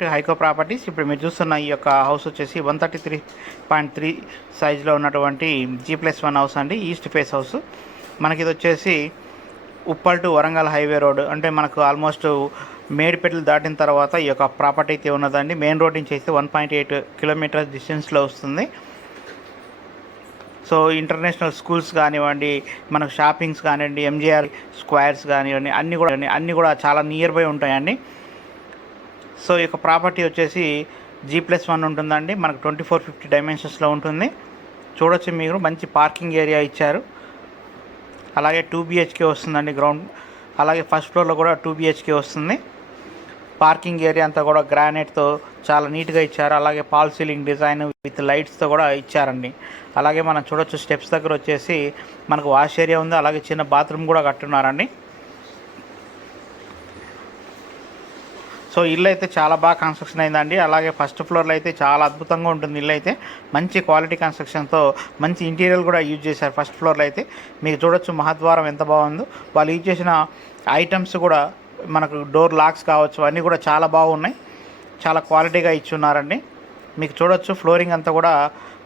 To హైకో properties. ఇప్పుడు మీరు చూస్తున్న ఈ యొక్క హౌస్ వచ్చేసి one thirty three point three సైజులో ఉన్నటువంటి జీ ప్లస్ వన్ హౌస్ అండి ఈస్ట్ ఫేస్ హౌస్. మనకి ఇది వచ్చేసి Uppal to Warangal highway road. అంటే మనకు ఆల్మోస్ట్ మేడిపెట్లు దాటిన తర్వాత ఈ యొక్క ప్రాపర్టీ అయితే ఉన్నదండి. మెయిన్ రోడ్ నుంచి అయితే వన్ పాయింట్ ఎయిట్ కిలోమీటర్స్ డిస్టెన్స్లో వస్తుంది. సో ఇంటర్నేషనల్ స్కూల్స్ కానివ్వండి మనకు షాపింగ్స్ కానివ్వండి ఎంజీఆర్ స్క్వేర్స్ కానివ్వండి అన్నీ కూడా అన్నీ కూడా చాలా నియర్ బై ఉంటాయండి. సో ఈ యొక్క ప్రాపర్టీ వచ్చేసి జీ ప్లస్ వన్ ఉంటుందండి. మనకు ట్వంటీ ఫోర్ ఫిఫ్టీ డైమెన్షన్స్లో ఉంటుంది. చూడొచ్చు మీరు మంచి పార్కింగ్ ఏరియా ఇచ్చారు. అలాగే టూ బిహెచ్కే వస్తుందండి గ్రౌండ్. అలాగే ఫస్ట్ ఫ్లోర్లో కూడా టూ బిహెచ్కే వస్తుంది. పార్కింగ్ ఏరియా అంతా కూడా గ్రానైట్తో చాలా నీట్గా ఇచ్చారు. అలాగే పాల్ సీలింగ్ డిజైన్ విత్ లైట్స్తో కూడా ఇచ్చారండి. అలాగే మనం చూడొచ్చు స్టెప్స్ దగ్గర వచ్చేసి మనకు వాష్ ఏరియా ఉంది. అలాగే చిన్న బాత్రూమ్ కూడా కట్టున్నారండి. సో ఇల్లు అయితే చాలా బాగా కన్స్ట్రక్షన్ అయిందండి. అలాగే ఫస్ట్ ఫ్లోర్లో అయితే చాలా అద్భుతంగా ఉంటుంది ఇల్లు అయితే మంచి క్వాలిటీ కన్స్ట్రక్షన్తో మంచి ఇంటీరియర్ కూడా యూజ్ చేశారు ఫస్ట్ ఫ్లోర్లో అయితే మీకు చూడొచ్చు మహద్వారం ఎంత బాగుందో. వాళ్ళు యూజ్ చేసిన ఐటమ్స్ కూడా మనకు డోర్ లాక్స్ కావచ్చు అన్నీ కూడా చాలా బాగున్నాయి. చాలా క్వాలిటీగా ఇచ్చున్నారండి. మీకు చూడొచ్చు ఫ్లోరింగ్ అంతా కూడా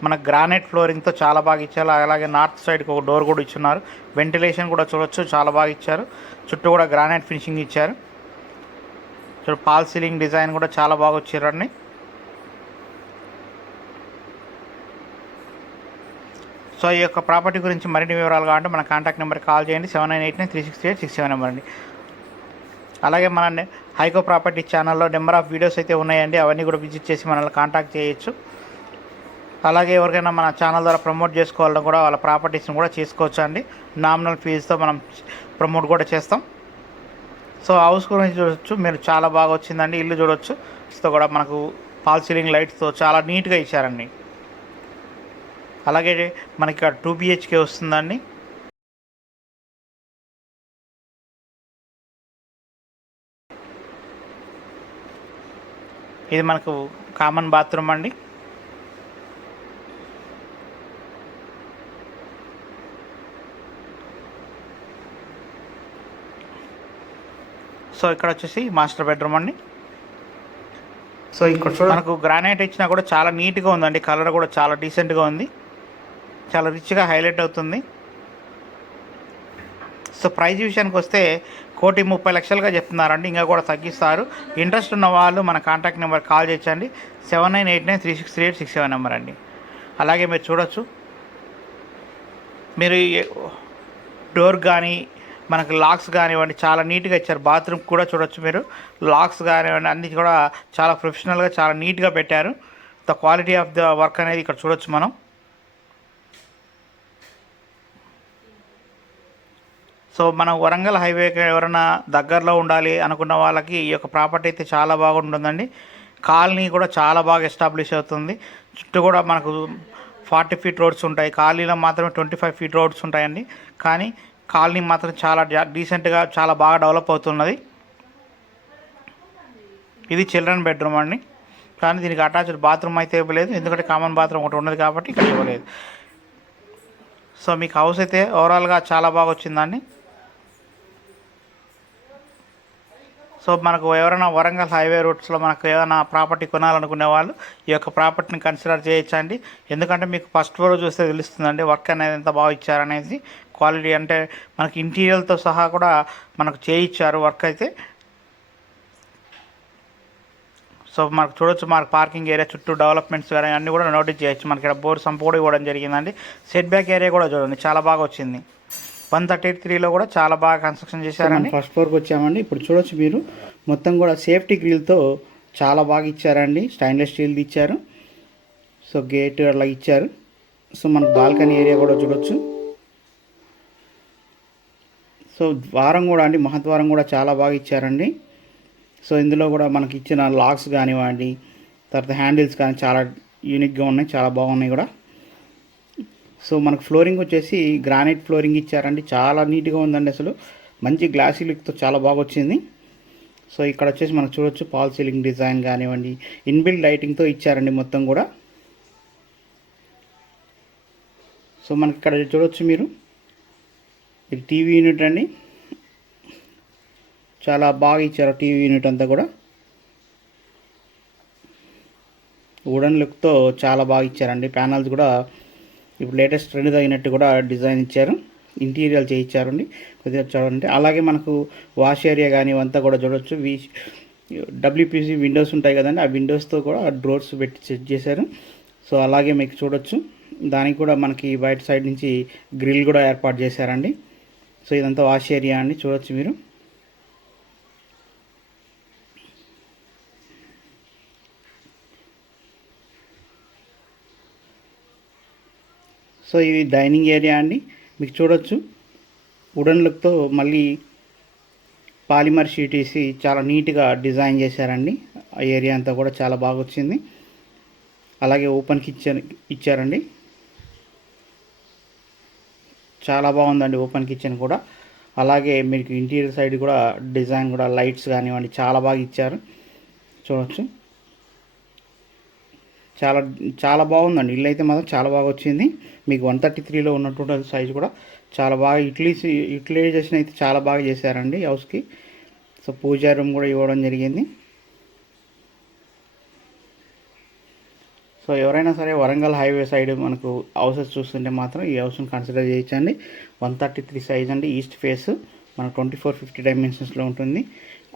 మన గ్రానైట్ ఫ్లోరింగ్తో చాలా బాగా ఇచ్చారు. అలాగే నార్త్ సైడ్కి ఒక డోర్ కూడా ఇచ్చున్నారు. వెంటిలేషన్ కూడా చూడొచ్చు చాలా బాగా ఇచ్చారు. చుట్టూ కూడా గ్రానైట్ ఫినిషింగ్ ఇచ్చారు. చూడు పాల్ సీలింగ్ డిజైన్ కూడా చాలా బాగా వచ్చారండి సో ఈ యొక్క ప్రాపర్టీ గురించి మరిన్ని వివరాలు కావాలంటే మన కాంటాక్ట్ నెంబర్కి కాల్ చేయండి. Seven nine eight nine three six eight six seven number అండి. అలాగే మన హైకో ప్రాపర్టీ ఛానల్లో నెంబర్ ఆఫ్ వీడియోస్ అయితే ఉన్నాయండి. అవన్నీ కూడా విజిట్ చేసి మనల్ని కాంటాక్ట్ చేయొచ్చు. అలాగే ఎవరికైనా మన ఛానల్ ద్వారా ప్రమోట్ చేసుకోవాలని కూడా వాళ్ళ ప్రాపర్టీస్ని కూడా చేసుకోవచ్చు అండి నామినల్ ఫీజుతో మనం ప్రమోట్ కూడా చేస్తాం. సో హౌస్ గురించి చూడొచ్చు. మీరు చాలా బాగా వచ్చిందండి. ఇల్లు చూడొచ్చు. సో కూడా మనకు ఫాల్ సీలింగ్ లైట్స్తో చాలా నీట్గా ఇచ్చారండి. అలాగే మనకి ఇక్కడ టూ బిహెచ్కే వస్తుందండి. ఇది మనకు కామన్ బాత్రూమ్ అండి. సో ఇక్కడ వచ్చేసి మాస్టర్ బెడ్రూమ్ అండి. సో ఇక్కడ చూడ. మనకు గ్రానైట్ ఇచ్చినా కూడా చాలా నీట్గా ఉందండి. కలర్ కూడా చాలా డీసెంట్గా ఉంది. చాలా రిచ్గా హైలైట్ అవుతుంది. సో ప్రైజ్ విషయానికి వస్తే కోటి ముప్పై లక్షలుగా చెప్తున్నారండి. ఇంకా కూడా తగ్గిస్తారు. ఇంట్రెస్ట్ ఉన్న వాళ్ళు మన కాంటాక్ట్ నెంబర్ కాల్ చేయొచ్చండి seven nine eight nine three six three eight six seven number అండి. అలాగే మీరు చూడొచ్చు. మీరు డోర్ కానీ మనకు లాక్స్ కానివ్వండి చాలా నీట్గా ఇచ్చారు. బాత్రూమ్ కూడా చూడొచ్చు మీరు. లాక్స్ కానివ్వండి అన్ని కూడా చాలా ప్రొఫెషనల్గా చాలా నీట్గా పెట్టారు. The quality of the work అనేది ఇక్కడ చూడొచ్చు మనం. సో మన వరంగల్ హైవేకి ఎవరైనా దగ్గరలో ఉండాలి అనుకున్న వాళ్ళకి ఈ యొక్క ప్రాపర్టీ అయితే చాలా బాగుంటుందండి. కాలనీ కూడా చాలా బాగా ఎస్టాబ్లిష్ అవుతుంది. చుట్టూ కూడా మనకు ఫార్టీ ఫీట్ రోడ్స్ ఉంటాయి. కాలనీలో మాత్రమే ట్వంటీ ఫైవ్ ఫీట్ రోడ్స్ ఉంటాయండి. కానీ కాలనీ మాత్రం చాలా డీసెంట్గా చాలా బాగా డెవలప్ అవుతున్నది. ఇది చిల్డ్రన్ బెడ్రూమ్ అండి. కానీ దీనికి అటాచ్డ్ బాత్రూమ్ అయితే ఇవ్వలేదు. ఎందుకంటే కామన్ బాత్రూమ్ ఒకటి ఉన్నది కాబట్టి ఇక్కడ ఇవ్వలేదు. సో మీకు హౌస్ అయితే ఓవరాల్గా చాలా బాగా వచ్చిందండి. సో మనకు ఎవరైనా వరంగల్ హైవే రూట్స్లో మనకు ఏదైనా ప్రాపర్టీ కొనాలనుకునే వాళ్ళు ఈ యొక్క ప్రాపర్టీని కన్సిడర్ చేయొచ్చండి. ఎందుకంటే మీకు ఫస్ట్ ఫ్లోర్ చూస్తే తెలుస్తుందండి వర్క్ అనేది ఎంత బాగా ఇచ్చారనేది. క్వాలిటీ అంటే మనకి ఇంటీరియర్తో సహా కూడా మనకు చేయించారు వర్క్ అయితే. సో మనకు చూడొచ్చు మనకు పార్కింగ్ ఏరియా చుట్టూ డెవలప్మెంట్స్ కానీ అన్నీ కూడా నోటీస్ చేయొచ్చు. మనకి ఇక్కడ బోర్డు సంప ఇవ్వడం జరిగిందండి. సెట్ బ్యాక్ ఏరియా కూడా చూడండి చాలా బాగా వచ్చింది. వన్ థర్టీ త్రీలో కూడా చాలా బాగా కన్స్ట్రక్షన్ చేశారండి. ఫస్ట్ ఫ్లోర్కి వచ్చామండి. ఇప్పుడు చూడొచ్చు మీరు. మొత్తం కూడా సేఫ్టీ గ్రిల్తో చాలా బాగా ఇచ్చారండి. స్టైన్లెస్ స్టీల్ ఇచ్చారు. సో గేట్ అలా ఇచ్చారు. సో మనకు బాల్కనీ ఏరియా కూడా చూడొచ్చు. సో ద్వారం కూడా అండి మహద్వారం కూడా చాలా బాగా ఇచ్చారండి. సో ఇందులో కూడా మనకి ఇచ్చిన లాక్స్ కానివ్వండి తర్వాత హ్యాండిల్స్ కానీ చాలా యూనిక్గా ఉన్నాయి చాలా బాగున్నాయి కూడా. సో మనకు ఫ్లోరింగ్ వచ్చేసి గ్రానైట్ ఫ్లోరింగ్ ఇచ్చారండి. చాలా నీట్గా ఉందండి అసలు. మంచి గ్లాసీ లుక్తో చాలా బాగా వచ్చింది. సో ఇక్కడ వచ్చేసి మనం చూడొచ్చు పాల్ సీలింగ్ డిజైన్ కానివ్వండి ఇన్బిల్డ్ లైటింగ్తో ఇచ్చారండి మొత్తం కూడా. సో మనకి ఇక్కడ చూడొచ్చు మీరు. ఇది టీవీ యూనిట్ అండి. చాలా బాగా ఇచ్చారు టీవీ యూనిట్ అంతా కూడా. వుడన్ లుక్తో చాలా బాగా ఇచ్చారండి. ప్యానల్స్ కూడా ఇప్పుడు లేటెస్ట్ ట్రెండ్ తగినట్టు కూడా డిజైన్ ఇచ్చారు. ఇంటీరియర్ చేయించారండి. కొద్దిగా చూడండి. అలాగే మనకు వాష్ ఏరియా కానీ ఇవంతా కూడా చూడవచ్చు వి డబ్ల్యూపీసీ విండోస్ ఉంటాయి కదండి. ఆ విండోస్తో కూడా డోర్స్ పెట్టి సెట్ చేశారు. సో అలాగే మీకు చూడొచ్చు. దానికి కూడా మనకి బయట సైడ్ నుంచి గ్రిల్ కూడా ఏర్పాటు చేశారండి. సో ఇదంతా వాష్ ఏరియా అండి. చూడొచ్చు మీరు. సో ఇది డైనింగ్ ఏరియా అండి. మీకు చూడొచ్చు. వుడెన్ లుక్తో మళ్ళీ పాలిమర్ షీట్ వేసి చాలా నీట్గా డిజైన్ చేశారండి. ఆ ఏరియా అంతా కూడా చాలా బాగా వచ్చింది అలాగే ఓపెన్ కిచెన్ ఇచ్చారండి. చాలా బాగుందండి ఓపెన్ కిచెన్ కూడా. అలాగే మీకు ఇంటీరియర్ సైడ్ కూడా డిజైన్ కూడా లైట్స్ కానివ్వండి చాలా బాగా ఇచ్చారు. చూడొచ్చు. చాలా చాలా బాగుందండి. ఇల్లు అయితే మాత్రం చాలా బాగా వచ్చింది మీకు వన్ థర్టీ త్రీలో ఉన్నటువంటి సైజ్ కూడా చాలా బాగా యూటిలైజ్ యూటిలైజేషన్ అయితే చాలా బాగా చేశారండి హౌస్కి. సో పూజా రూమ్ కూడా ఇవ్వడం జరిగింది. సో ఎవరైనా సరే వరంగల్ హైవే సైడ్ మనకు హౌసెస్ చూస్తుంటే మాత్రం ఈ హౌస్ని కన్సిడర్ చేయొచ్చండి. వన్ థర్టీ త్రీ సైజ్ అండి ఈస్ట్ ఫేస్. మన ట్వంటీ ఫోర్ ఫిఫ్టీ డైమెన్షన్స్లో ఉంటుంది.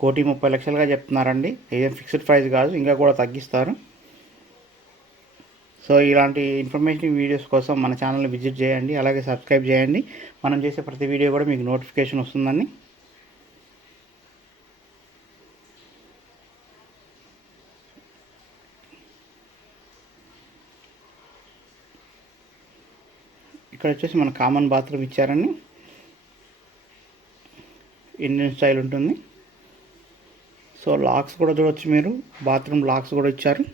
కోటి ముప్పై లక్షలుగా చెప్తున్నారండి. ఇదేం ఫిక్స్డ్ ప్రైస్ కాదు ఇంకా కూడా తగ్గిస్తారు. సో ఇలాంటి ఇన్ఫర్మేషన్ వీడియోస్ కోసం మన ఛానల్ని విజిట్ చేయండి అలాగే సబ్స్క్రైబ్ చేయండి. మనం చేసే ప్రతి వీడియో కూడా మీకు నోటిఫికేషన్ వస్తుందండి. ఇక్కడ వచ్చేసి మన కామన్ బాత్రూమ్ ఇచ్చారండి. ఇండియన్ స్టైల్ ఉంటుంది. సో లాక్స్ కూడా చూడవచ్చు మీరు. బాత్రూమ్ లాక్స్ కూడా ఇచ్చారు.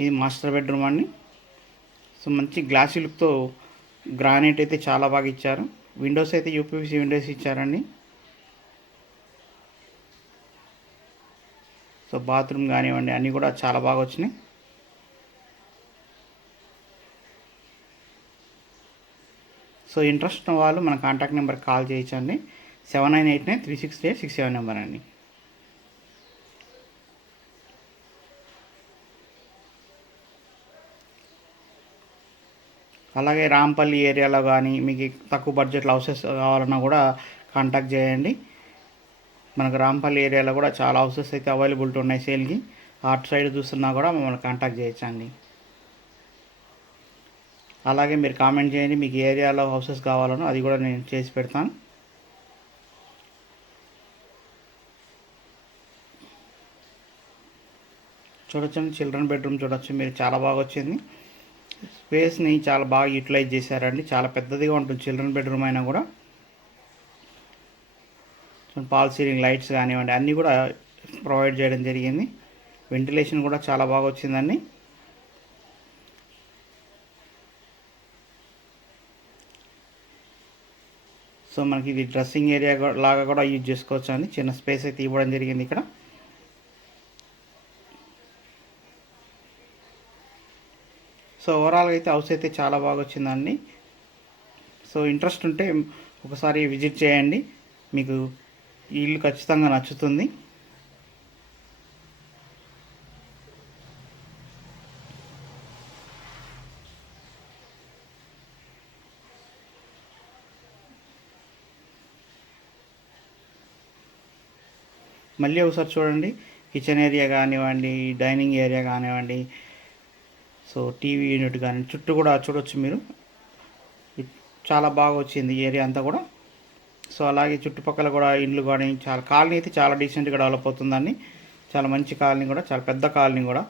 ఇది మాస్టర్ బెడ్రూమ్ అండి. సో మంచి గ్లాసీ లుక్తో గ్రానైట్ అయితే చాలా బాగా ఇచ్చారు. విండోస్ అయితే యూపీవీసీ విండోస్ ఇచ్చారండి. సో బాత్రూమ్ కానివ్వండి అన్నీ కూడా చాలా బాగా వచ్చినాయి. సో ఇంట్రెస్ట్ ఉన్న వాళ్ళు మన కాంటాక్ట్ నెంబర్ కాల్ చేయించండి. Seven nine eight nine three six eight six seven number అండి. అలాగే రాంపల్లి ఏరియాలో కానీ మీకు తక్కువ బడ్జెట్లో హౌసెస్ కావాలన్నా కూడా కాంటాక్ట్ చేయండి. మనకు రాంపల్లి ఏరియాలో కూడా చాలా హౌసెస్ అయితే అవైలబిలిటీ ఉన్నాయి సేల్కి. అటు సైడ్ చూస్తున్నా కూడా మమ్మల్ని కాంటాక్ట్ చేయొచ్చండి. అలాగే మీరు కామెంట్ చేయండి మీకు ఏరియాలో హౌసెస్ కావాలనో అది కూడా నేను చేసి పెడతాను. చూడొచ్చండి చిల్డ్రన్ బెడ్రూమ్ చూడొచ్చు మీరు చాలా బాగా వచ్చింది. స్పేస్ని చాలా బాగా యూటిలైజ్ చేశారండి. చాలా పెద్దదిగా ఉంటుంది. చిల్డ్రన్ బెడ్రూమ్ అయినా కూడా. పాల్ సీలింగ్ లైట్స్ కానివ్వండి అన్నీ కూడా ప్రొవైడ్ చేయడం జరిగింది. వెంటిలేషన్ కూడా చాలా బాగా వచ్చిందండి. సో మనకి ఇది డ్రెస్సింగ్ ఏరియా లాగా కూడా యూజ్ చేసుకోవచ్చు అండి చిన్న స్పేస్ అయితే ఇవ్వడం జరిగింది ఇక్కడ. సో ఓవరాల్గా అయితే హౌస్ అయితే చాలా బాగా వచ్చిందండి సో ఇంట్రెస్ట్ ఉంటే ఒకసారి విజిట్ చేయండి. మీకు ఇల్లు ఖచ్చితంగా నచ్చుతుంది. మళ్ళీ ఒకసారి చూడండి. కిచెన్ ఏరియా కానివ్వండి డైనింగ్ ఏరియా కానివ్వండి సో టీవీ యూనిట్ కానీ చుట్టూ కూడా చూడొచ్చు మీరు. చాలా బాగా వచ్చింది ఏరియా అంతా కూడా. సో అలాగే చుట్టుపక్కల కూడా ఇండ్లు కానీ చాలా కాలనీ అయితే చాలా డీసెంట్గా డెవలప్ అవుతుందండి చాలా మంచి కాలనీ కూడా చాలా పెద్ద కాలనీ కూడా.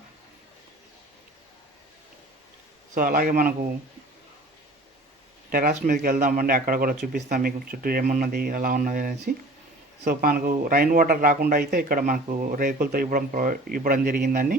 సో అలాగే మనకు టెరాస్ మీదకి వెళ్దామండి. అక్కడ కూడా చూపిస్తాం మీకు చుట్టూ ఏమున్నది ఎలా ఉన్నది అనేసి. సో మనకు రైన్ వాటర్ రాకుండా అయితే ఇక్కడ మనకు రేకులతో ఇవ్వడం ఇవ్వడం జరిగిందండి.